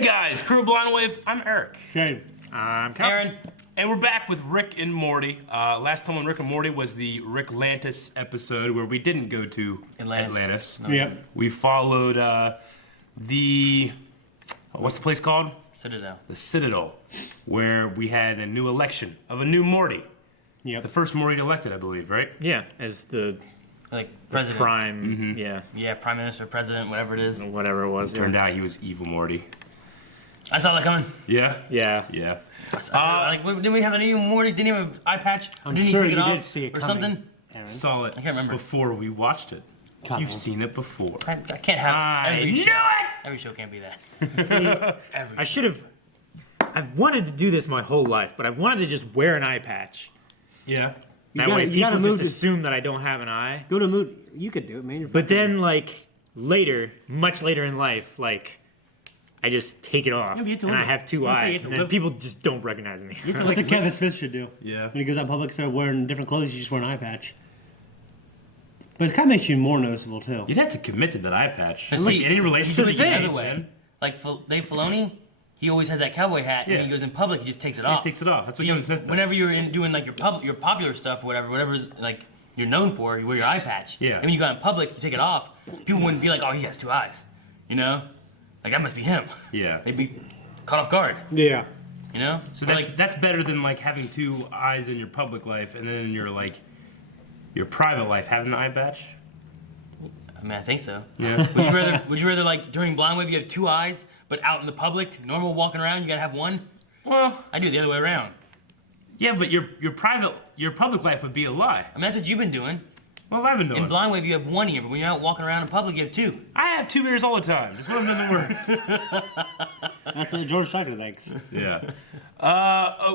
Hey guys, Crew Blind Wave, I'm Eric. Shane. I'm Aaron. And we're back with Rick and Morty. Last time on Rick and Morty was the Ricklantis episode where we didn't go to Atlantis. No. Yep. We followed what's the place called? Citadel. The Citadel, where we had a new election of a new Morty. Yep. The first Morty elected, I believe, right? Yeah, as the president. prime, Yeah, prime minister, president, whatever it is. whatever it was. Turned out he was evil Morty. I saw that coming. Yeah? Yeah. Yeah. Didn't we have an evil Morty? Didn't he have an eye patch? I'm didn't sure he take it you off did see it or coming. something? Aaron. Saw it I can't remember. before we watched it. Come You've on. seen it before. I can't have I every knew show. it! Every show can't be that. I should have. I've wanted to do this my whole life, but I've wanted to just wear an eye patch. Yeah. That way people just assume that I don't have an eye. Go to mood. You could do it, man. But then, later, much later in life, I just take it off, Yeah, but you have to and I live- have two you have eyes, to and then live- people just don't recognize me. That's what Kevin Smith should do. Yeah. When he goes out in public, instead of wearing different clothes, you just wear an eye patch. But it kind of makes you more noticeable, too. You'd have to commit to that eye patch. And Like see, any you relationship do it you the get, other way. man. Like Dave Filoni, he always has that cowboy hat, and Yeah. when he goes in public, he just takes it He off. just takes it off. That's what Kevin Smith does. Whenever you're doing your popular stuff, whatever's you're known for, you wear your eye patch. Yeah. And when you go out in public, you take it off. People wouldn't be like, "Oh, he has two eyes," you know? Like that must be him. Yeah. They'd be caught off guard, Yeah. you know? So Or, that's better than having two eyes in your public life and then in your private life having the eye patch. I mean, I think so. Yeah. Would you rather during Blind Wave you have two eyes, but out in the public, normal walking around, you gotta have one? Well, I do it the other way around. yeah, but your public life would be a lie. I mean, that's what you've been doing. What have I been doing? In Blind Wave, you have one ear, but when you're out walking around in public, you have two. I have 2 ears all the time. Just one of them doesn't work. That's what George Stryker thinks. Yeah.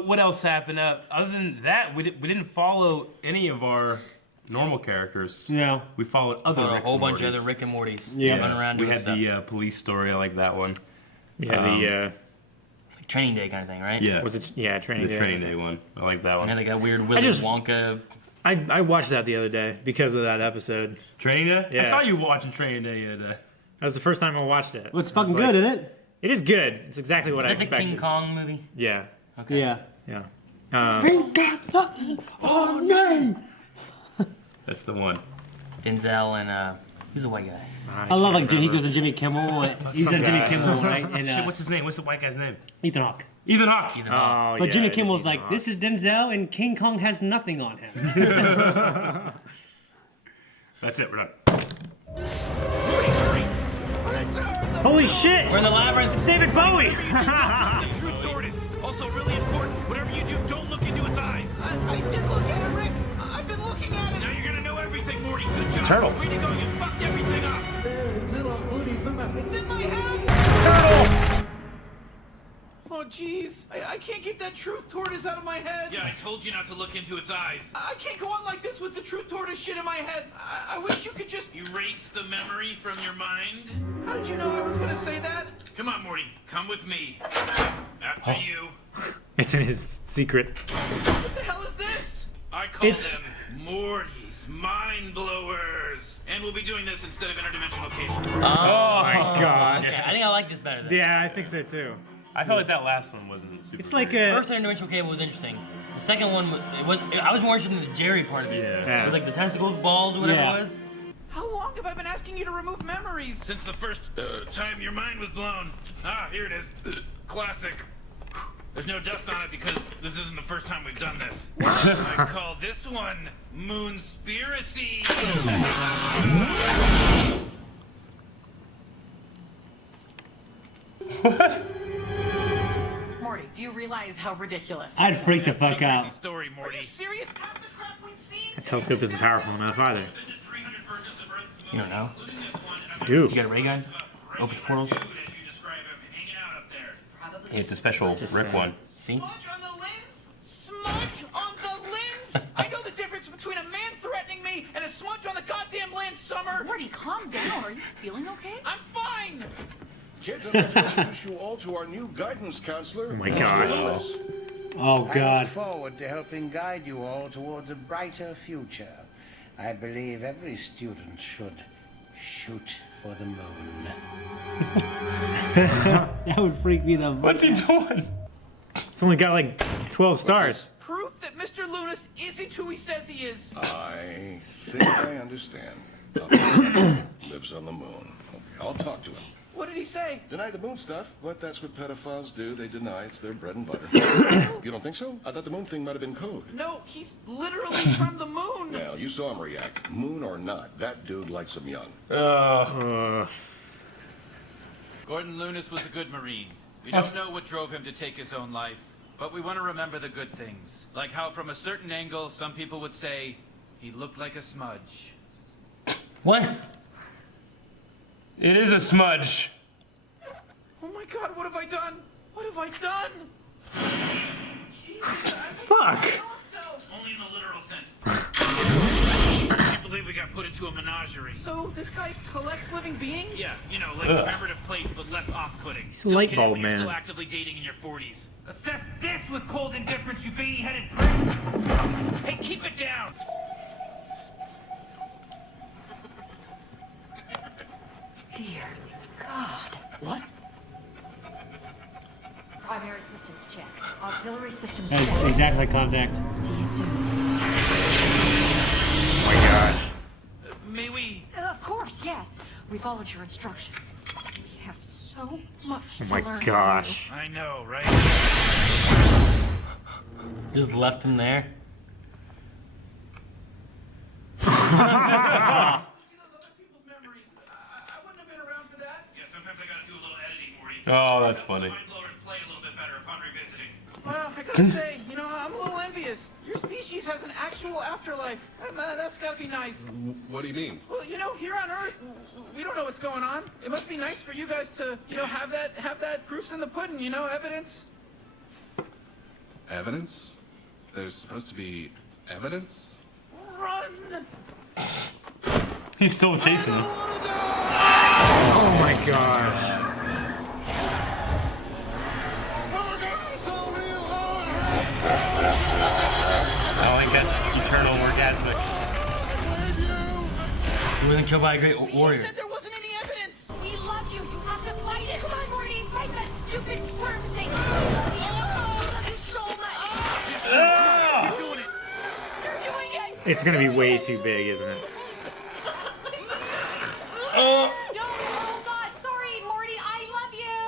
What else happened? Other than that, we didn't follow any of our normal characters. Yeah. We followed other A Ricks whole and bunch of Mortys. other Rick and Mortys. Yeah. Running around We doing had stuff. the police story. I like that one. Yeah, Like training day kind of thing, right? Yeah. was it? Yeah, training The day. training day one. I like that And then one. they got weird Willy just- Wonka. I watched that the other day because of that episode. Training day? I Yeah. saw you watching training day the other day. That was the first time I watched it. Well, it's fucking It was good, isn't it? It is good. It's exactly what Is I that the expected. King Kong movie? Yeah, Okay. Yeah. yeah. Ain't got nothing on me. That's the one. Denzel and who's the white guy? I love he goes to Jimmy Kimmel. He's on Jimmy Kimmel, right? And Shit, what's his name? What's the white guy's name? Ethan Hawke. Ethan Hawke. Oh, But yeah, Jimmy it is Kimmel's Ethan like, Hawke. this is Denzel, and King Kong has nothing on him. That's it. We're done. Holy shit! We're in the labyrinth. It's David Bowie. The truth tortoise. Also really important. Whatever you do, don't look into its eyes. I did look at it, Rick. I've been looking at Now it. you're gonna know everything, Morty. Good job. Turtle. Way to go. You fucked everything up. It's in my head. Oh, jeez. I can't get that truth tortoise out of my head. Yeah, I told you not to look into its eyes. I can't go on like this with the truth tortoise shit in my head. I wish you could just... Erase the memory from your mind. How did you know I was gonna say that? Come on, Morty. Come with me. After you. It's in his secret. What the hell is this? I call It's- them Morty's Mind Blowers. And we'll be doing this instead of interdimensional cable. Oh my god. Okay, I think I like this better then. Yeah, I think so too. I felt like that last one wasn't super. It's like great. a. First interdimensional cable was interesting. The second one, I was more interested in the Jerry part of it. Yeah. It was like the testicles, balls, or whatever Yeah. it was. How long have I been asking you to remove memories? Since the first time your mind was blown. Ah, here it is. Classic. There's no dust on it because this isn't the first time we've done this. I call this one Moonspiracy. Morty, do you realize how ridiculous? I'd freak the fuck Crazy out. story, Are you Morty. serious? Half the crap we've seen? The telescope isn't powerful enough either. You don't know? Dude. You got a ray gun? Opens portals? It's a special Rick one. See? Smudge on the lens? Smudge on the lens? I know the difference between a man threatening me and a smudge on the goddamn lens, Summer. Morty, calm down. Are you feeling okay? I'm fine. Kids, I'd like to introduce you all to our new guidance counselor. Oh my gosh. Oh, I look God. forward to helping guide you all towards a brighter future. I believe every student should shoot for the moon. That would freak me the fuck What's he out. doing? It's only got like 12 stars. Proof that Mr. Lunas isn't who he says he is. I think I understand. Papa lives on the moon. Okay, I'll talk to him. What did he say? Deny the moon stuff, but that's what pedophiles do. They deny it's their bread and butter. You don't think so? I thought the moon thing might have been code. No, he's literally from the moon. Well, you saw him react. Moon or not, that dude likes him young. Gordon Lunas was a good Marine. We don't know what drove him to take his own life, but we want to remember the good things. Like how from a certain angle, some people would say, he looked like a smudge. What? It is a smudge. Oh my god, what have I done? What have I done? Fuck. Only in the literal sense. I can't believe we got put into a menagerie. So this guy collects living beings? Yeah, you know, like commemorative plates, but less off-putting. He's a light kidding, bulb when you're man. still actively dating in your 40s. Assess this with cold indifference, you baby-headed prick. Hey, keep it down. Dear God. What? Primary systems check. Auxiliary systems That's check. exactly contact. See you soon. Oh my gosh. May we? Of course, yes. We followed your instructions. We have so much Oh to my learn gosh. I know, right? Just left him there. Yeah, sometimes I gotta do a little editing, Morty. Oh, that's funny. Mind blowers play a little bit better upon revisiting. Well, I gotta say, you know, I'm a little envious. Your species has an actual afterlife. That's gotta be nice. What do you mean? Well, you know, here on Earth, we don't know what's going on. It must be nice for you guys to, you know, have that proofs in the pudding, you know, evidence. Evidence? There's supposed to be evidence? Run! He's still chasing him. Oh my gosh. Oh, I guess eternal orgasmic. He wasn't killed by a great He warrior. said there wasn't any evidence. We love you. You have to fight it. Come on, Morty. Fight that stupid worm thing. I love you. I love you so much. You're doing it. You're doing it. It's gonna be way too big, isn't it? No, oh God. Sorry, Morty. I love you.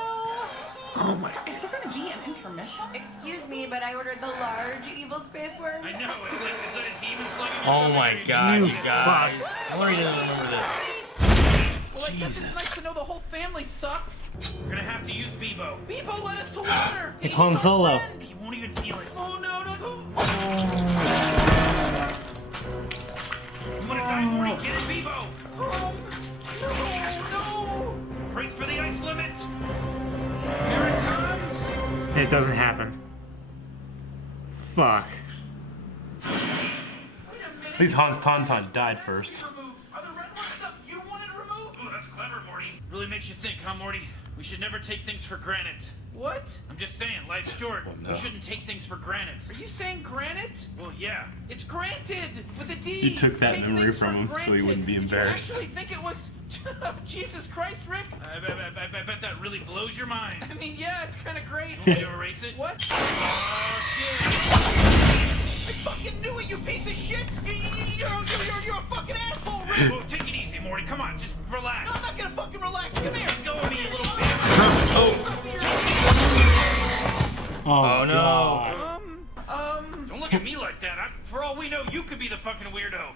Oh my. Is there going to be an intermission? Excuse me, but I ordered the large evil space worm. I know, it's like, is that a demon slug in your Oh stomach, or my you just- god, You you guys. Morty doesn't remember this. Well, I guess it's nice to know the whole family sucks. We're gonna have to use Bebo. Bebo led us to water. It's Han Solo. He won't even feel it. Oh no, no, no. You wanna die, Morty? Get it, Bebo! Oh, no, no. Brace for the ice limit! Here it comes! It doesn't happen. Fuck. At least Hans Tauntaun died first. Are the red one stuff you wanted removed? Ooh, that's clever, Morty. Really makes you think, huh, Morty? We should never take things for granted. What? I'm just saying, life's short. We shouldn't take things for granted. Are you saying granite? Well, yeah. It's granted with a D. You took that Take memory things from for him so he wouldn't be granted. embarrassed. Did you actually think it was Jesus Christ, Rick? I bet that really blows your mind. I mean, yeah, it's kind of great. Want me to erase it? What? Oh, shit! I fucking knew it, you piece of shit! You're a fucking asshole, Rick! Whoa, take it easy, Morty. Come on, just relax. No, I'm not gonna fucking relax. Come here. Go with me, you little bitch. Oh, no. God. Don't look at me like that. For all we know, you could be the fucking weirdo.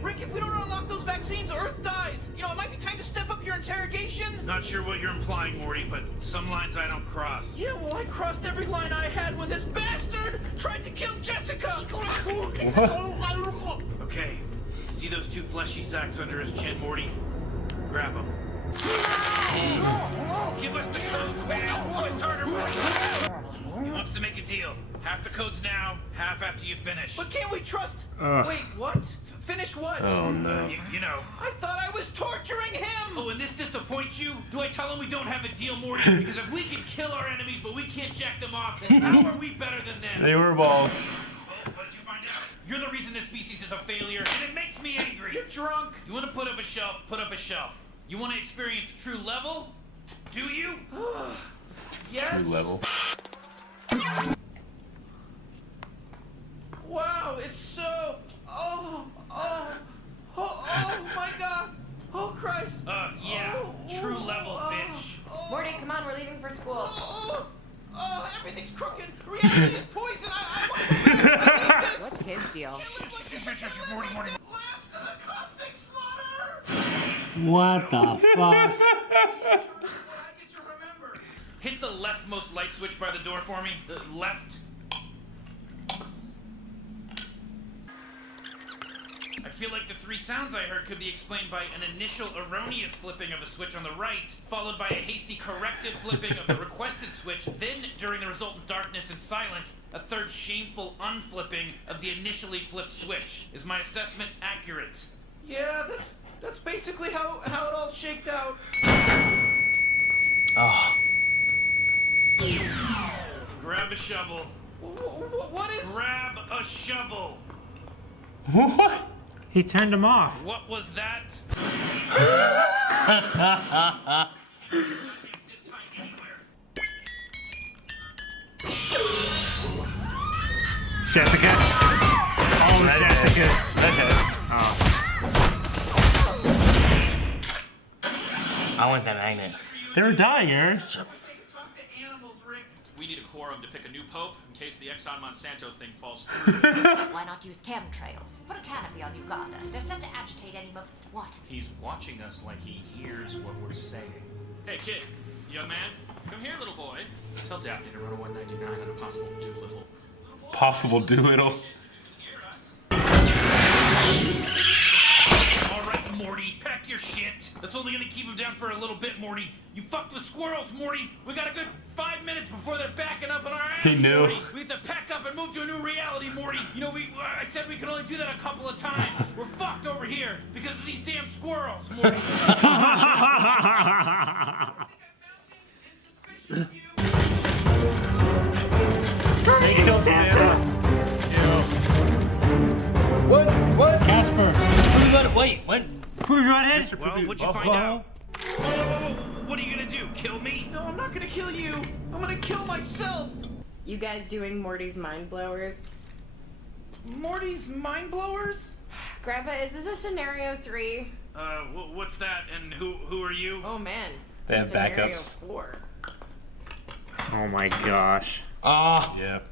Rick, if we don't unlock those vaccines, Earth dies. You know, it might be time to step up your interrogation. Not sure what you're implying, Morty, but some lines I don't cross. Yeah, well, I crossed every line I had when this bastard tried to kill Jessica. Okay, see those two fleshy sacks under his chin, Morty? Grab them. Give us the codes, man! Twist harder, Morty! He wants to make a deal. Half the codes now, half after you finish. But can't we trust? Ugh. Wait, what? Finish what? Oh no. You know. I thought I was torturing him. Oh, and this disappoints you? Do I tell him we don't have a deal, Morty? Because if we can kill our enemies, but we can't jack them off, then how are we better than them? They were balls. What did you find out? You're the reason this species is a failure, and it makes me angry. You're drunk. You want to put up a shelf? Put up a shelf. You want to experience true level? Do you? Yes. True level. Wow, it's so. Oh my God. Oh Christ. Yeah. True level, bitch. Morty, come on, we're leaving for school. Everything's crooked. Reality is poison. I want to go back. I need this. What's his deal? Shush, Morty. Lamps to the cosmic slaughter. What the fuck? I get to remember. Hit the leftmost light switch by the door for me. The left. I feel like the three sounds I heard could be explained by an initial erroneous flipping of a switch on the right, followed by a hasty corrective flipping of the requested switch, then, during the resultant darkness and silence, a third shameful unflipping of the initially flipped switch. Is my assessment accurate? Yeah, that's basically how it all shaked out. Grab a shovel. What is? Grab a shovel. What? He turned him off. What was that? Jessica. All the Jessicas. Redheads. Oh. I want that magnet. They were dying, Aaron. We need a quorum to pick a new pope in case the Exxon Monsanto thing falls through. Why not use chemtrails? Put a canopy on Uganda. They're set to agitate any moment. What? He's watching us like he hears what we're saying. Hey, kid. Young man. Come here, little boy. Tell Daphne to run a 199 on a possible Doolittle. Possible Doolittle. All right, Morty. Pack your shit. That's only gonna keep him down for a little bit, Morty. You fucked with squirrels, Morty. We got a good 5 minutes before they're backing up on our ass, He knew. Morty. We have to pack up and move to a new reality, Morty. You know, I said we could only do that a couple of times. We're fucked over here because of these damn squirrels, Morty. They killed Santa. What? Casper. Wait, what? Who's redhead? Well, what'd you find out? Whoa. What are you gonna do? Kill me? No, I'm not gonna kill you. I'm gonna kill myself. You guys doing Morty's mind blowers? Morty's mind blowers? Grandpa, is this a scenario 3? What's that? And who are you? Oh man. They have Scenario backups. 4. Oh my gosh. Yep.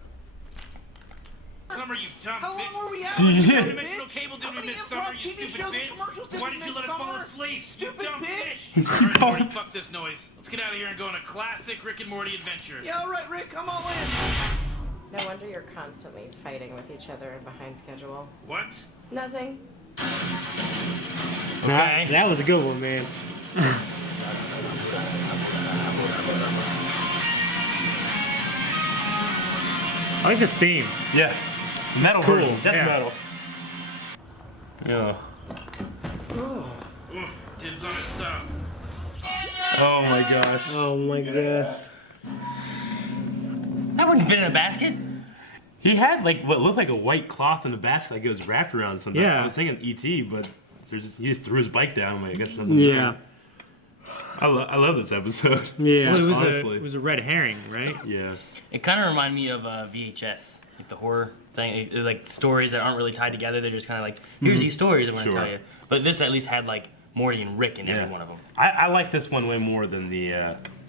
Summer, you dumb How bitch. long were we out? Dimensional cable How didn't many miss summer, improv you TV stupid shows and bitch. commercials did Why we didn't you miss, let us fall Summer? asleep? Stupid you dumb bitch. bitch. Alright, Morty, fuck this noise. Let's get out of here and go on a classic Rick and Morty adventure. Yeah, all right, Rick, I'm all in. No wonder you're constantly fighting with each other and behind schedule. What? Nothing. Okay. That was a good one, man. I like this theme. Yeah. Metal cool, version. Death yeah. metal. Yeah. Oof, dibs on his stuff. Oh my gosh. Oh my gosh. That wouldn't fit in a basket. He had like what looked like a white cloth in the basket that goes wrapped around something. Yeah. I was thinking E.T., but he just threw his bike down. I'm like, I guess nothing Yeah. there. I love this episode. Yeah. Well, honestly. it was a red herring, right? Yeah. It kind of reminded me of VHS, like the horror thing, like stories that aren't really tied together. They're just kind of like, here's these stories I'm going to Sure. tell you. But this at least had like Morty and Rick in every one of them. I like this one way more than the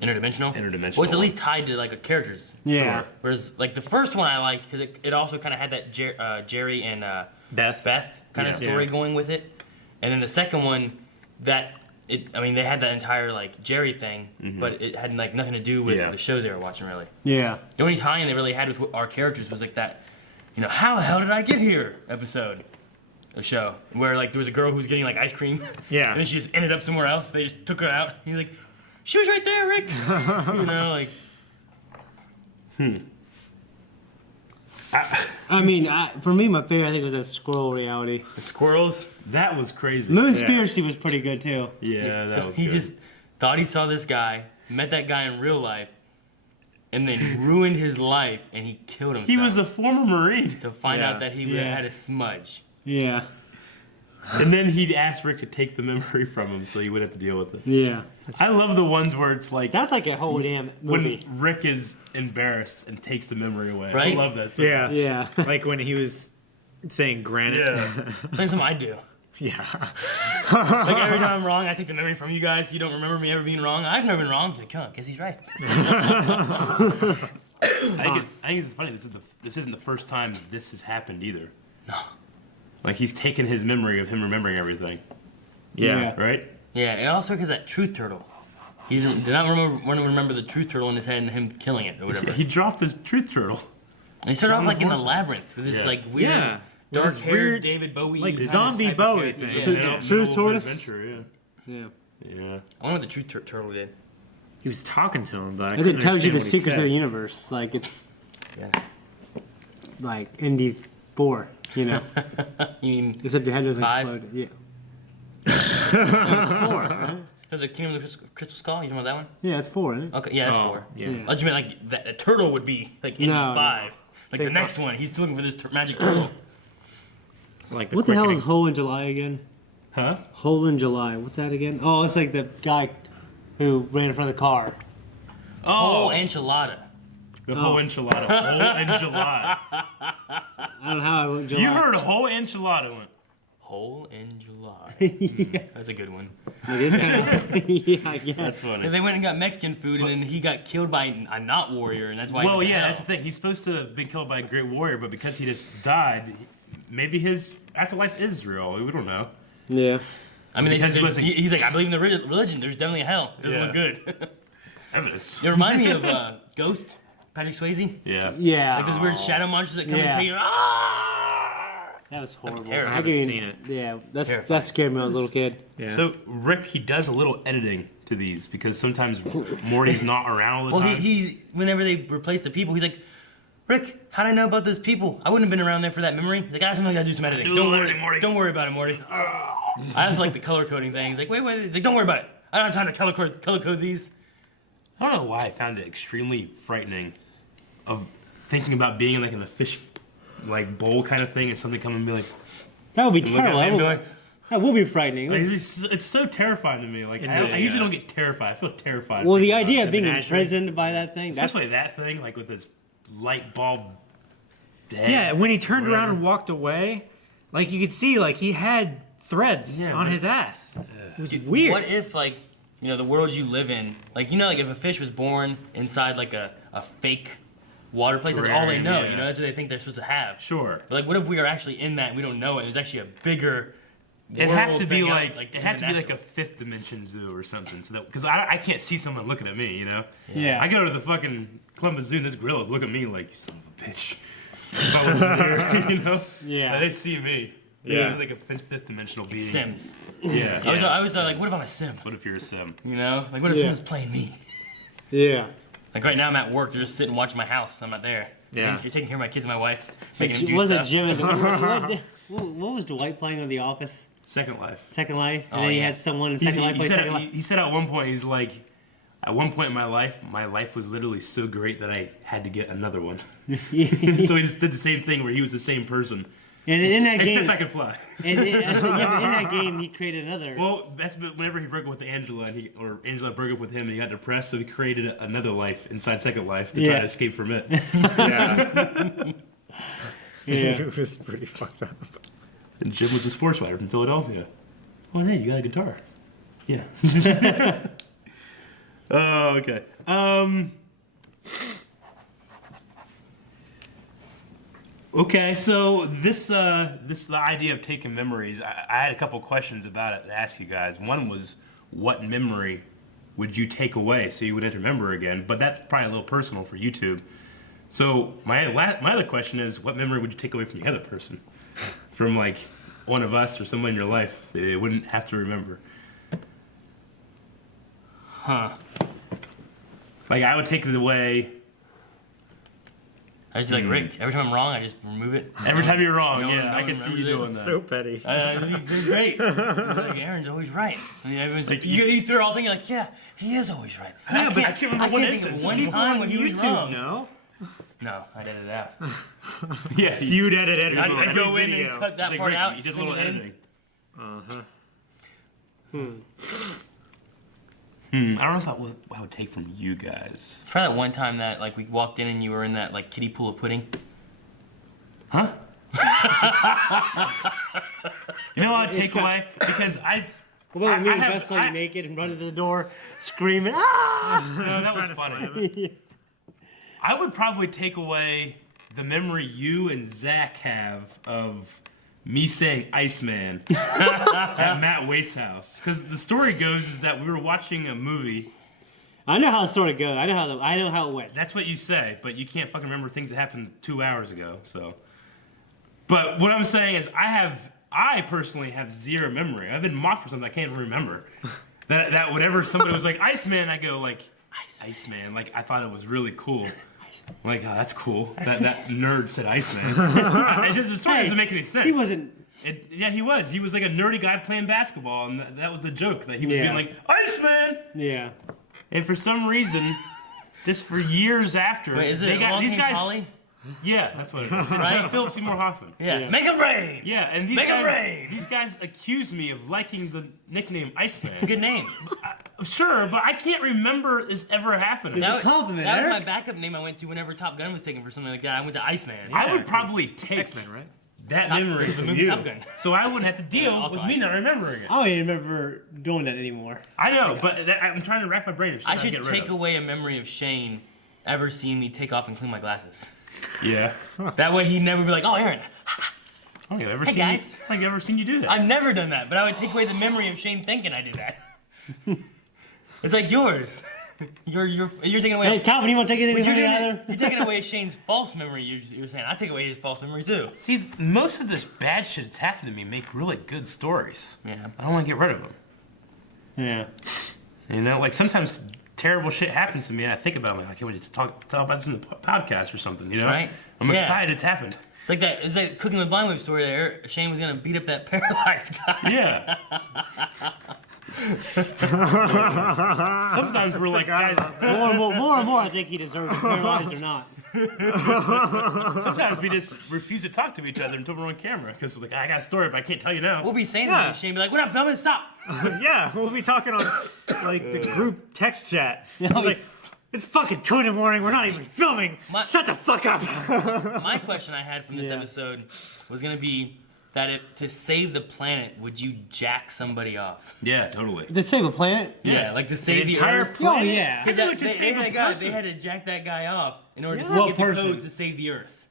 Interdimensional? Interdimensional Well, it's at one. least tied to like a characters. Yeah. Sure. Whereas like the first one I liked because it also kind of had that Jerry and Beth. kind of story going with it. And then the second one, they had that entire like Jerry thing, but it had like nothing to do with the shows they were watching really. Yeah. The only tie-in they really had with our characters was like that, you know, how the hell did I get here episode. A show where like there was a girl who was getting like ice cream. Yeah. And then she just ended up somewhere else. They just took her out. He's like, she was right there, Rick. You know, like. I mean, for me, my favorite, I think, was that squirrel reality. The squirrels. That was crazy. Moonspiracy was pretty good, too. Yeah, that So was he good. just thought he saw this guy, met that guy in real life, and then ruined his life, and he killed himself. He was a former Marine. To find out that he had a smudge. Yeah. And then he'd ask Rick to take the memory from him so he wouldn't have to deal with it. Yeah. I love the ones where it's like... That's like a whole damn movie. When Rick is embarrassed and takes the memory away. Right? I love that. So Yeah. much. Yeah. Like when he was saying granite. Yeah. That's something I do. Yeah. Like every time I'm wrong, I take the memory from you guys. You don't remember me ever being wrong. I've never been wrong. You're like, huh, guess he's right. I think it's funny. This isn't the first time this has happened either. No. Like he's taken his memory of him remembering everything. Yeah. Right? Yeah, it also because that truth turtle. He did not remember the truth turtle in his head and him killing it or whatever. He dropped his truth turtle. And he started off like in the labyrinth with this like weird, dark-haired weird, David Bowie, like zombie Bowie thing. Truth tortoise. Adventure, Yeah. yeah. I wonder what the truth turtle did. He was talking to him, but I I think couldn't it tells you the understand what he secrets of said. the universe. Like it's Yes. like ND4, you know. You mean Except your head doesn't 5? explode. Yeah. It's 4, right? The Kingdom of the Crystal Skull? You know about that one? Yeah, it's 4, isn't it? Okay, yeah, that's 4. Yeah. Yeah. I just meant like that a turtle would be like in No, 5. Like the Same next one, he's looking for this magic turtle. Like What the hell is quickening. Hole in July again? Huh? Hole in July. What's that again? Oh, it's like the guy who ran in front of the car. Oh, enchilada. The whole enchilada. Whole enchilada. I don't know how I went July. You heard whole enchilada went. Hole in July. Yeah. That's a good one. It is kind of. Yeah, I guess. That's funny. And they went and got Mexican food, and then he got killed by a not warrior, and that's why. Well, he yeah, fell. that's the thing. He's supposed to have been killed by a great warrior, but because he just died, maybe his afterlife is real. We don't know. Yeah. I mean, Because he was he's like, I believe in the religion. There's definitely a hell. It doesn't Yeah. look good. Evidence. You remind me of Ghost, Patrick Swayze. Yeah. Yeah. Like those weird shadow monsters that come Yeah. and kill you. Ah! That was horrible. terrible. I haven't seen it. Yeah, Terrifying. that scared me when I was a little kid. Yeah. So Rick, he does a little editing to these because sometimes Morty's not around all the Well, time. he whenever they replace the people, he's like, Rick, how did I know about those people? I wouldn't have been around there for that memory. He's like, I gotta do some editing. Do Don't the worry, editing, Morty. Don't worry about it, Morty. I just like the color coding thing. He's like, wait. He's like, don't worry about it. I don't have time to color code these. I don't know why I found it extremely frightening of thinking about being in like in a fish like bowl kind of thing and something come and be like, That would be look at terrible. me and be like, That would be frightening. like, it's so terrifying to me. Like I usually don't get terrified. I feel terrified. Well, the thinking about idea it. of being menagerie. imprisoned by that thing, that's Especially that thing, like with this light bulb head. Yeah, when he turned whatever. around and walked away, like you could see, like he had threads Yeah, on but- his ass. It was weird. What if, like, you know, the world you live in, like, you know, like if a fish was born inside like a fake water place, that's all they Terrarium, know. yeah. You know, that's what they think they're supposed to have. Sure. But like, what if we are actually in that and we don't know it? There's actually a bigger. It'd have world to be thing out, like in it had the to be like a natural. fifth dimension zoo or something. So that because I can't see someone looking at me, you know. Yeah. I go to the fucking Columbus Zoo and this gorillas look at me like you son of a bitch. If I wasn't there, you know. Yeah. But they see me. Yeah. It's like a fifth dimensional being. Sims. Yeah. I was like, what if I'm a sim? What if you're a sim? You know, like what if Yeah. someone's playing me? yeah. Like right now, I'm at work. They're just sitting watching my house. I'm not there. Yeah. You're taking care of my kids and my wife, making them do Was it stuff. Jim? What was Dwight playing on The Office? Second Life. Second Life, and Oh, then he yeah. had someone in He Second Life play said, Second Life. he said at one point, he's like, at one point in my life was literally so great that I had to get another one. So he just did the same thing where he was the same person. And in that Except game, I could fly. and in that game, he created another. Well, that's whenever he broke up with Angela, or Angela broke up with him, and he got depressed, so he created another life inside Second Life to try Yeah. to escape from it. Yeah. Yeah. It was pretty fucked up. And Jim was a sports writer from Philadelphia. Oh, hey, you got a guitar? Yeah. Oh, okay. Okay, so the idea of taking memories, I had a couple questions about it to ask you guys. One was, what memory would you take away so you wouldn't remember again? But that's probably a little personal for YouTube. So my other question is, what memory would you take away from the other person? From like one of us or someone in your life that they wouldn't have to remember. Huh. Like I would take it away. I just do like Rick. Every time I'm wrong, I just remove it. Every time you're wrong, No one- yeah, no I one can see you remembers it. doing that. So petty. He's great. He's like, Aaron's always right. And everyone's like, you throw all thinking like, yeah, he is always right. Yeah, but I can't remember one think instance. of one People time on when he was YouTube, wrong. no? No, I did it out. Yeah, You'd edit every I go in video. and cut that like part Rick, out. He does a sing little it in. editing. I don't know about what I would take from you guys. It's probably that one time that like we walked in and you were in that like kiddie pool of pudding. Huh? You know what I'd take away? Because What about me and have- Beth saw you naked and run to the door, screaming, ah! No, that was funny. I would probably take away the memory you and Zach have of me saying Iceman at Matt Waite's house. Because the story goes is that we were watching a movie. I know how the story goes. I know how it went. That's what you say, but you can't fucking remember things that happened 2 hours ago. So, but what I'm saying is, I personally have zero memory. I've been mocked for something I can't even remember. That whenever somebody was like Iceman, I go like Iceman. Like I thought it was really cool. Like, oh, that's cool. That nerd said Iceman. The story doesn't make any sense. He wasn't. Yeah, he was. He was like a nerdy guy playing basketball, and that was the joke, that he was being like, Iceman! Yeah. And for some reason, just for years after, Wait, is it they got Long these King guys. Polly? Yeah, that's what it is. It's Right? like Philip Seymour Hoffman. Yeah. Make it rain! Yeah, and these Make it guys, rain! these guys accuse me of liking the nickname Iceman. It's a good name. Sure, but I can't remember this ever happening. It's a compliment, That was Eric. my backup name I went to whenever Top Gun was taken for something like that. I went to Iceman. I would probably take X-Men, right? that Top- memory the from movie you, Top Gun. so I wouldn't have to deal also with me not remembering it. I don't even remember doing that anymore. I know, but I'm trying to rack my brain. Of shit I I should get rid take of. away a memory of Shane ever seeing me take off and clean my glasses. Yeah. That way he'd never be like, oh, Aaron. I don't think I've ever Hey, seen. guys. I don't think I've ever seen you do that. I've never done that, but I would take away the memory of Shane thinking I did that. It's like yours. You're taking away. Hey, Calvin, you want to take anything But from me you're either? taking away Shane's false memory. You're saying I take away his false memory too. See, most of this bad shit that's happened to me make really good stories. Yeah. I don't want to get rid of them. Yeah. You know, like sometimes terrible shit happens to me, and I think about it. I'm like, I can't wait to talk about this in the podcast or something. You know, Right? I'm Yeah. excited it's happened. It's like that. Is that Cooking with Blind story there? Shane was gonna beat up that paralyzed guy. Yeah. Sometimes we're like, guys. More and more, I think he deserves it, paralyzed or not. Sometimes we just refuse to talk to each other until we're on camera because we're like, I got a story, but I can't tell you now. We'll be saying that, and Shane be like, "We're not filming. Stop." Yeah, we'll be talking on like the group text chat. Like, it's fucking 2 in the morning. We're not even filming. Shut the fuck up. My question I had from this episode was gonna be that to save the planet, would you jack somebody off? Yeah, totally. To save a planet? Yeah, like to save the entire Earth. Oh, yeah. Because I think to save a person. they had to jack that guy off in order to What get the person? codes to save the Earth.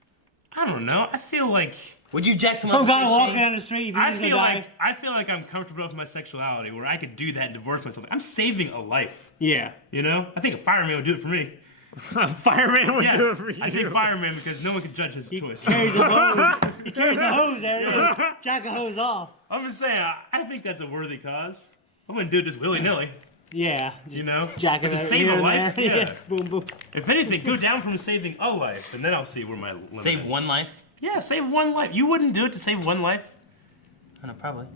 I don't know. I feel like Would you jack someone Some guy off? walking down the street, I he's feel gonna die. like I feel like I'm comfortable with my sexuality where I could do that and divorce myself. I'm saving a life. Yeah. You know? I think a fireman would do it for me. Fireman would do it for you. I say fireman because no one can judge his choice. Carries a hose. He carries a hose there. Yeah. Jack a hose off. I'm just saying, I think that's a worthy cause. I wouldn't do it just willy-nilly. Yeah. You know? Jack But it to out save here a and life, there. yeah. Boom, boom. If anything, go down from saving a life, and then I'll see where my limit Save is. one life? Yeah, save one life. You wouldn't do it to save one life? I don't know, probably.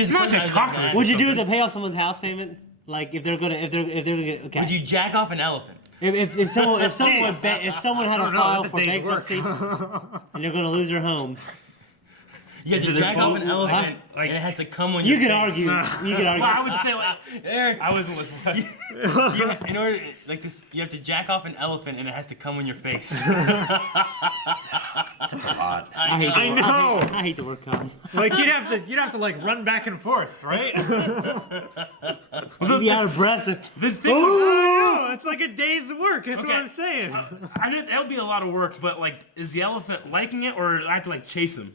It's not like a cockroach. Would you do it to pay off someone's house payment? Like if they're gonna get okay. Would you jack off an elephant? If someone had a file that's a for day's work. bankruptcy and they're gonna lose their home, You have to Is it jack their off an fault? elephant, Like- and it has to come when you your could face. argue. You could argue. Well, I would say, like, Eric, I wasn't listening. in order, like this, you have to jack off an elephant, and it has to come in your face. That's a lot. I hate the I word- know. I hate the word come. Like you'd have to like run back and forth, right? You'd be out of breath. The thing Oh, it's like a day's work. That's what Okay. I'm saying. that would be a lot of work, but like, is the elephant liking it, or do I have to like chase him?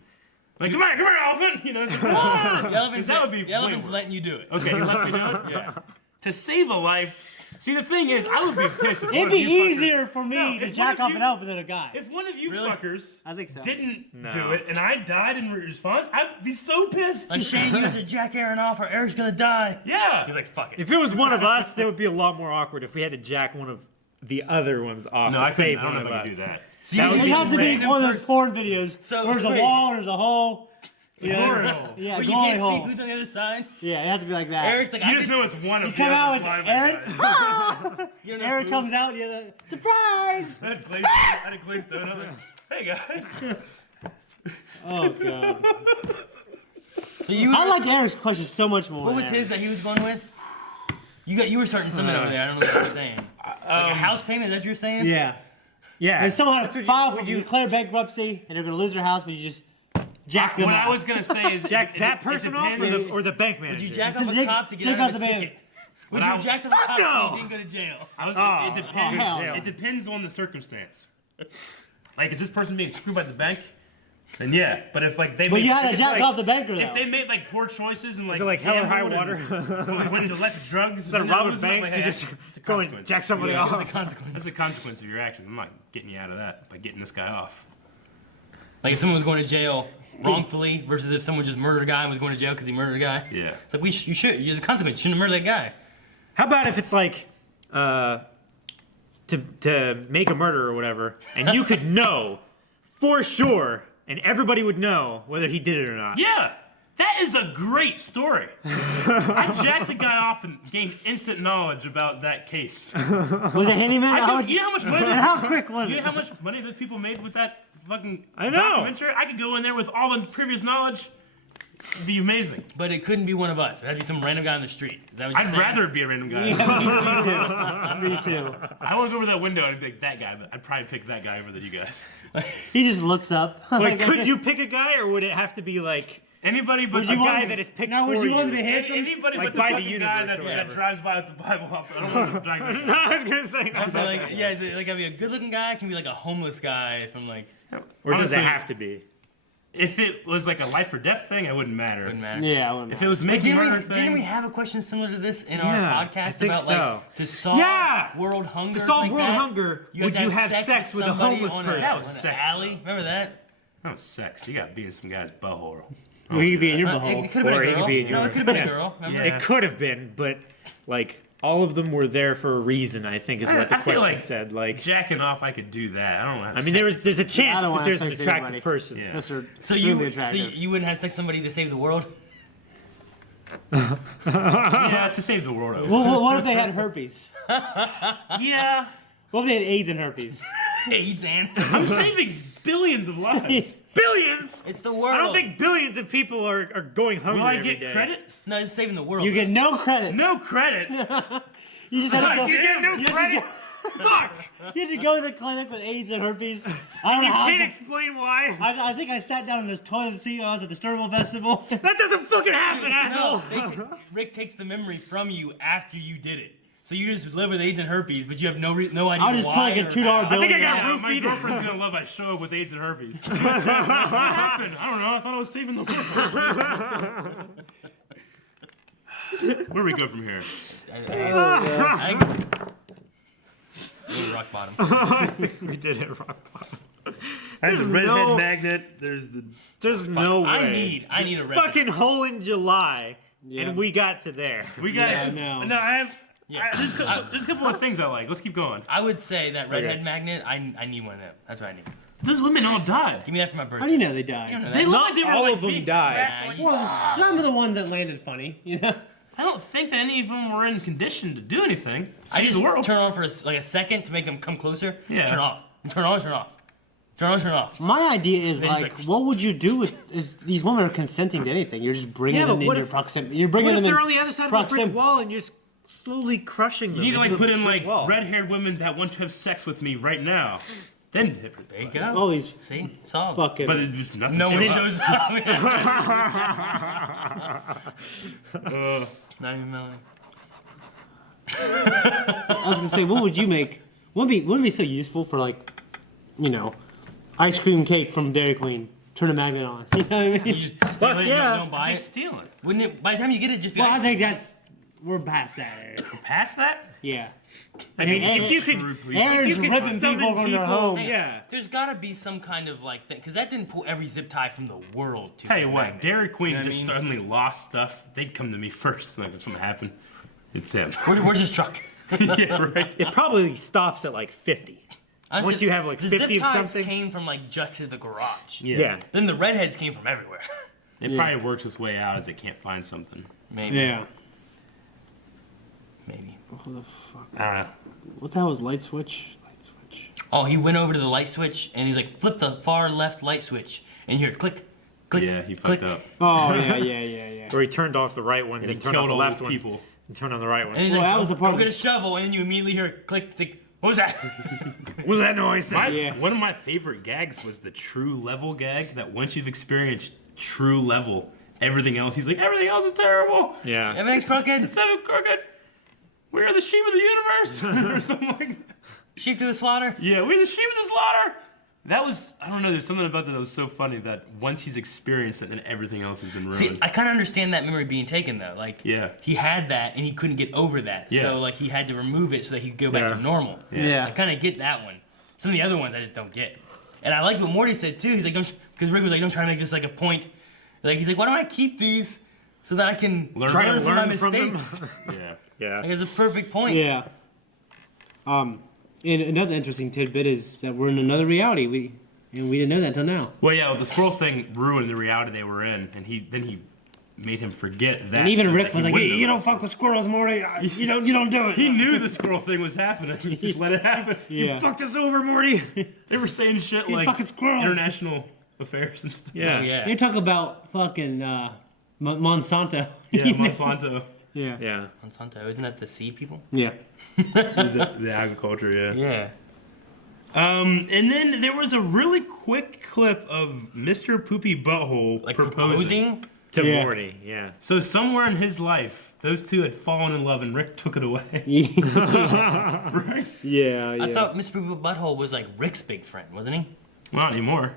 Like, come here, elephant! You know, just, The elephant's, 'cause that would be the elephant's way worse. letting you do it. Okay, you let me do it. Yeah. To save a life. See, the thing is, I would be pissed. If It'd one of be you fuckers- easier for me No, to if jack one off of an you- elephant than a guy. If one of you Really? fuckers I think so. didn't No. do it and I died in response, I'd be so pissed. Like Shane, you have to jack Aaron off, or Eric's gonna die. Yeah. He's like, fuck it. If it was one of us, it would be a lot more awkward if we had to jack one of the other ones off No, to I save don't know one if of I could us. do that. It have to be one of those porn videos. So, where there's a wait. wall, there's a hole. Glory hole. Yeah, Where you glory can't hole. see who's on the other side. Yeah, it has to be like that. Eric's like, You just know it's one of You the come out other with five Eric. You know Eric who? comes out. The other surprise. I had a glazed donut. I'm like, hey guys. Oh god. So you. I like Eric's question so much more. What was his that he was going with? You were starting something over there. I don't know what you were saying. Like a house payment? Is that what you're saying? Yeah. Yeah. If someone had to file for you declare bankruptcy and they're going to lose their house, would you just jack them What off? I was gonna say is Jack it- that it person off depends. or the bank manager? Would you jack off a Jake- cop to get Jake out out of the a band. ticket? Would you jack off a cop so you didn't go to jail? It depends. hell no. It depends on the circumstance. Like, is this person being screwed by the bank? Then yeah. But if like they But made, you had if to it's jack like- off the banker though. if they made like poor choices and like Is it like hell or high gambled water? and went into left drugs, Instead of then robbing it was not banks, like, you hey, just it's a go and consequence. jack somebody It's a off. consequence. That's a consequence of your action. I'm not getting you out of that by getting this guy off. Like if someone was going to jail wrongfully versus if someone just murdered a guy and was going to jail because he murdered a guy. Yeah. It's like you should. There's a consequence. You shouldn't have murdered that guy. How about if it's like to make a murder or whatever, and you could know for sure, and everybody would know whether he did it or not. Yeah. That is a great story. I jacked the guy off and gained instant knowledge about that case. Was it handyman? You know how much money? How quick was You it? know how much money those people made with that fucking I know. documentary? I could go in there with all the previous knowledge. It'd be amazing. But it couldn't be one of us. It had to be some random guy on the street. Is that what you're I'd saying? rather it be a random guy. Me too. I want to go over that window and be like, that guy, but I'd probably pick that guy over than you guys. He just looks up. Like, could you pick a guy, or would it have to be like Anybody but a the guy that is picked Now, for would you want to be you? handsome? Anybody Like but the by the fucking guy universe that, or that whatever. drives by with the Bible up. I don't want to drag No, I was gonna say Also, no. like, yeah, is it like, I mean, a good-looking guy can be like a homeless guy from like. Or does it Honestly, have to be? If it was like a life or death thing, it wouldn't matter. Wouldn't matter. Yeah, I wouldn't If it was making murder thing, Didn't we have a question similar to this in Yeah, our I podcast think about so. like to solve Yeah! world hunger? To solve like world that? hunger, You would had you to have sex with a somebody homeless on person? That on was an sex, alley. though. Remember that? that was sex. You got to be in some guy's butthole. Well, he could be in your It butthole. could have been Or a it could girl. be in No, your- it could have been Yeah. a girl. Remember? Yeah. It could have been, but like all of them were there for a reason. I think is what the I feel question like said. Like, jacking off, I could do that. I don't know. How to I mean, there's a I chance don't that want there's to an sex attractive anybody. person. Yeah. That's So extremely you attractive. wouldn't have sex with somebody to save the world? Yeah, to save the world. I would. Well, what if they had herpes? Yeah, What if they had AIDS and herpes? AIDS and I'm saving billions of lives. Billions. it's the world. I don't think billions of people are going hungry Will I every get day. credit? No, it's saving the world. You get no credit. No credit. You just have to go. You get no you have to credit. go- Fuck. You have to go to the clinic with AIDS and herpes. I don't know You how. can't explain why. I think I sat down in this toilet seat while I was at the Sturgill Festival. That doesn't fucking happen, asshole. No, Rick takes the memory from you after you did it. So you just live with AIDS and herpes, but you have no idea I'll just put why. like a or $2 how. bill. I think I got Yeah, my roofied. girlfriend's gonna love I show up with AIDS and herpes. What happened? I don't know. I thought I was saving the world. Where do we go from here? I think rock bottom. We did it rock bottom. There's the There's redhead no- magnet. There's the. There's no way. I need a red. Fucking hole in July, Yeah. and we got to there. We got. Yeah, I know. No, I have. Yeah. There's a couple of things I like. Let's keep going. I would say that redhead Okay. magnet. I need one of them. That's what I need. Those women all died. Give me that for my birthday. How do you know they You don't died? know They that. look like they were all like of them being died. cracked, like- Well, some of the ones that landed funny, you know. I don't think that any of them were in condition to do anything. I Save just the world. turn on for a second to make them come closer. Yeah. Turn off. Turn on. Turn off. Turn on. Turn off. My idea is Then like, like- what would you do with? Is these women are consenting to anything? You're just bringing Yeah, them but in what your if- proximity. You're What bringing if them in. they're on the other side of a brick proxim- wall and you're just slowly crushing them? You need to like into put the in brick like wall? red-haired women that want to have sex with me right now. Then hit her. There you go. All these See, solved. fucking. But it just nothing. No one shows up. shows up. Not even Melanie. I was gonna say, what would you make? Wouldn't it be so useful for like, you know, ice cream cake from Dairy Queen? Turn a magnet on. You know what I You mean? just steal it. yeah. Don't buy You're it. stealing. Wouldn't it? By the time you get it, just be Well, I like, think that's we're past that. Past that? Yeah. I mean, if you could- Aaron's you could ripping summon people from their people- homes. Yeah. there's gotta be some kind of like thing, because that didn't pull every zip tie from the world. To Tell you this what, magnet. Dairy Queen You know what I just mean? suddenly lost stuff. They'd come to me first. Like if something happened, it's them. Where's his truck? Yeah, right. It probably stops at like 50. Honestly, once you have like the 50 zip of ties something. came from like just to the garage. Yeah. Then the redheads came from everywhere. It probably works its way out as it can't find something. Maybe. Yeah. Maybe. What the fuck? I don't know. What the hell was light switch? Light switch. Oh, he went over to the light switch and he's like, flip the far left light switch. And you hear click, click. Yeah, he click. fucked up. Oh yeah. Or he turned off the right one, And then he turned on killed the all left those one, people. and turned on the right one. And he's Well, like, that was the part go of get the a shovel, and then you immediately hear click, click. What was that? What was that noise? One of my favorite gags was the true level gag. That once you've experienced true level, everything else, he's like, everything else is terrible. Yeah. Everything's crooked. It's not crooked. We are the sheep of the universe, or something like that. Sheep to the slaughter. Yeah, we're the sheep of the slaughter. That was, I don't know, there's something about that was so funny that once he's experienced it, then everything else has been ruined. See, I kind of understand that memory being taken though. Like, Yeah. he had that and he couldn't get over that. Yeah. So like he had to remove it so that he could go back Yeah. to normal. Yeah. I kind of get that one. Some of the other ones I just don't get. And I like what Morty said too. He's like, because Rick was like, don't try to make this like a point. Like he's like, why don't I keep these so that I can Learn try from to them. learn from my Learn from them. mistakes. Yeah. Yeah. Like it's a perfect point. Yeah. And another interesting tidbit is that we're in another reality. We didn't know that until now. Well, yeah, the squirrel thing ruined the reality they were in, and he made him forget that. And even so Rick that was he like, wouldn't "Hey, you have- don't fuck with squirrels, Morty. You don't do it." He knew the squirrel thing was happening. He just let it happen. Yeah. You fucked us over, Morty. They were saying shit You like fucking squirrels. international affairs and stuff. Oh, yeah. You talk about fucking Monsanto. Yeah, Monsanto. Yeah. Yeah. Monsanto, isn't that the sea people? Yeah. the agriculture, yeah. Yeah. And then there was a really quick clip of Mr. Poopy Butthole Like proposing. To Yeah. Morty, yeah. So somewhere in his life, those two had fallen in love, and Rick took it away. Right? Yeah. I thought Mr. Poopy Butthole was like Rick's big friend, wasn't he? Not anymore.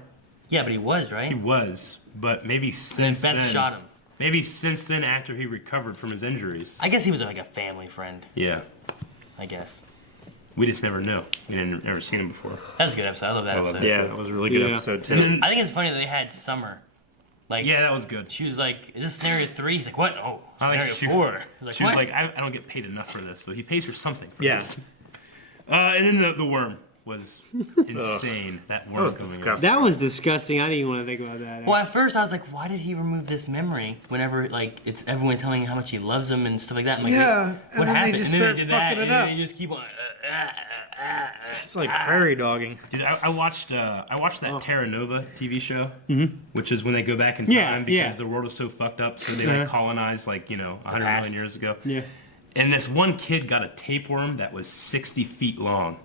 Yeah, but he was, right? He was, but maybe And then since Beth then. shot him. Maybe since then, after he recovered from his injuries. I guess he was like a family friend. Yeah. I guess. We just never knew. We didn't never seen him before. That was a good episode. I love that episode. Yeah, that was a really good Yeah. episode too. And then, I think it's funny that they had Summer. Like, yeah, that was good. she was like, "Is this scenario 3?" He's like, "What? Oh, I think scenario she- 4." I was like, She was "What?" like, I don't get paid enough for this, so he pays her something for Yeah. this. And then the worm was insane. That worm was coming disgusting. That was disgusting. I didn't even want to think about that. Well, at first I was like, "Why did he remove this memory?" Whenever like it's everyone telling him how much he loves him and stuff like that. I'm like, Yeah, "What and then they happened?" just and then start they did that, fucking it and then up. they just keep on. It's like prairie dogging. Dude, I watched that Terra Nova TV show, which is when they go back in Yeah, time because yeah. the world was so fucked up, so they like colonized 100 past. million years ago. Yeah. And this one kid got a tapeworm that was 60 feet long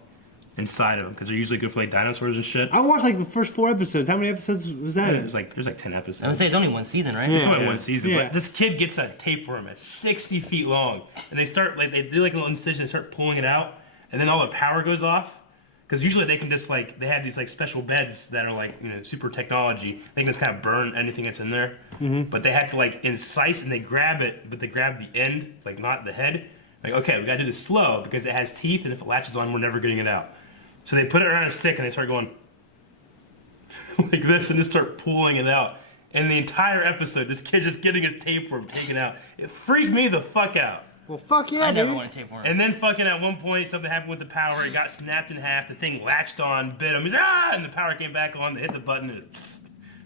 inside of him because they're usually good for like dinosaurs and shit. I watched like the first 4 episodes. How many episodes was that? There's like 10 episodes. I would say it's only one season, right? It's only Yeah. one season, Yeah. but this kid gets a tapeworm that's 60 feet long, and they start like they do like a little incision, and start pulling it out, and then all the power goes off. Because usually they can just like they have these like special beds that are like super technology. They can just kind of burn anything that's in there, but they have to like incise and they grab it, but they grab the end, like not the head. Like okay, we gotta do this slow because it has teeth, and if it latches on, we're never getting it out. So they put it around a stick and they start going like this and just start pulling it out. And the entire episode, this kid just getting his tapeworm taken out. It freaked me the fuck out. Well, fuck yeah, I never dude. want to tapeworm. And then fucking at one point, something happened with the power. It got snapped in half. The thing latched on, bit him. He's and the power came back on. They hit the button and it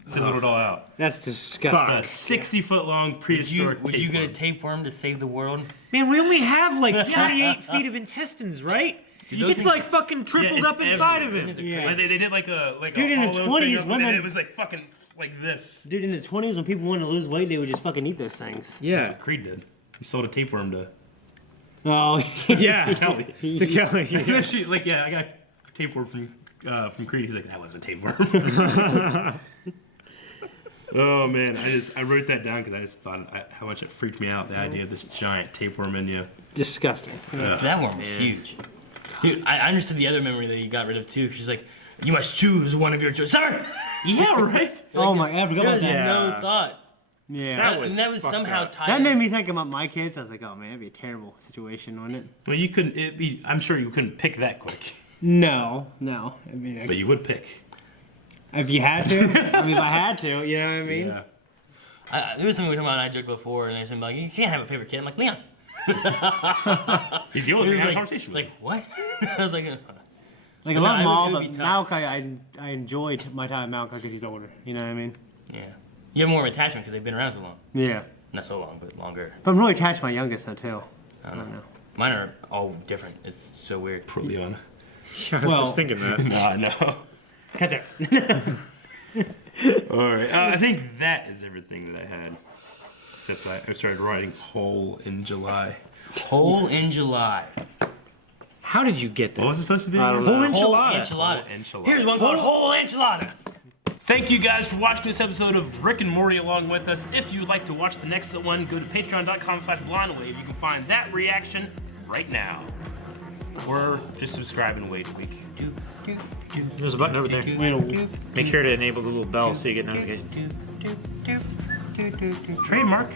sizzled it all out. That's disgusting. A 60-foot long prehistoric would you get a tapeworm. tapeworm to save the world? Man, we only have like 38 feet of intestines, right? He those gets things- like fucking tripled it's up inside of everywhere. him. Yeah. Like, they did like a Dude, a in the hollow thing 20s, up, and then women- it was like fucking like this. Dude, in the 20s, when people wanted to lose weight, they would just fucking eat those things. Yeah. Creed did. He sold a tapeworm to Oh, Yeah. Kelly. To Kelly. And then she like, I got a tapeworm from Creed. He's like, that wasn't a tapeworm. Oh man, I wrote that down because I just thought how much it freaked me out. The idea of this giant tapeworm in you. disgusting. That worm was huge. Dude, I understood the other memory that he got rid of too. She's like, "You must choose one of your choices." Summer! Yeah, right. Oh my, I forgot about There's that. no thought. Yeah. That was fucked somehow up. tied. That made me think about my kids. I was like, oh man, that'd be a terrible situation, wouldn't it? Well, you couldn't. I'm sure you couldn't pick that quick, No. I mean, but you would pick. if you had to. I mean, if I had to, you know what I mean? Yeah. There was something we were talking about. I joked before, and they said like, "You can't have a favorite kid." I'm like, "Leon." He's the oldest. We He was had a like, conversation with like what? I was like, Like, I No, love it Maul, would but be tough. Malachi, I enjoyed my time with Malachi because he's older. You know what I mean? Yeah. You have more attachment because they've been around so long. Yeah. Not so long, but longer. But I'm really attached to my youngest, though, too. I don't know. Mine are all different. It's so weird. Leon. I was just thinking that. No, no. Cut that. All right. I think that is everything that I had. Except I started writing Hole in July. Hole in July. How did you get that? What was it supposed to be? I don't Whole know. enchilada. Enchilada. Whole enchilada. Here's one called Whole Enchilada. Thank you guys for watching this episode of Rick and Morty along with us. If you would like to watch the next one, go to patreon.com/blondwave. You can find that reaction right now. Or just subscribe and wait a week. There's a button over there. Make sure to enable the little bell so you get notifications. Trademark.